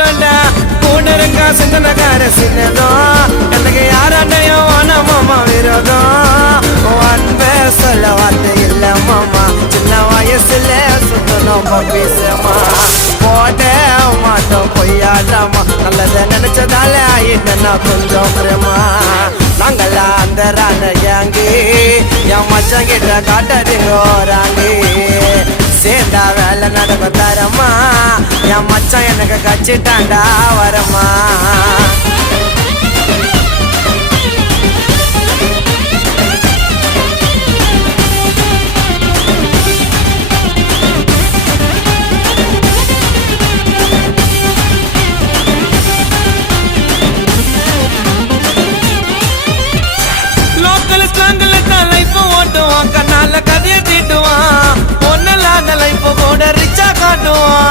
மாட்டோண்டா கூட இருக்கா சிந்தனக்கார சின்னதும் எனக்கு யாராண்டையும் வான மாமா விரோதம் அன்பே சொல்ல வார்த்தை இல்ல மாமா சின்ன வயசுல சுத்தணும் பேசுமா போட மாட்டோம் பொய்யாடாமா நல்லத நினைச்சதால ஆயிட்டா கொஞ்சம் பிரமா நாங்களா அந்த ராண ஏங்கி என் மச்சம் கிட்ட காட்டறீங்க ராங்கி சேர்ந்தா வேலை நடக்கும் தரமா என் மச்சான் எனக்கு கச்சிட்டாண்டா வரமா கண்ணால கதையை தீட்டுவான் ஒன்னில்லாத லைஃப் கூட ரிச்சா காட்டுவான்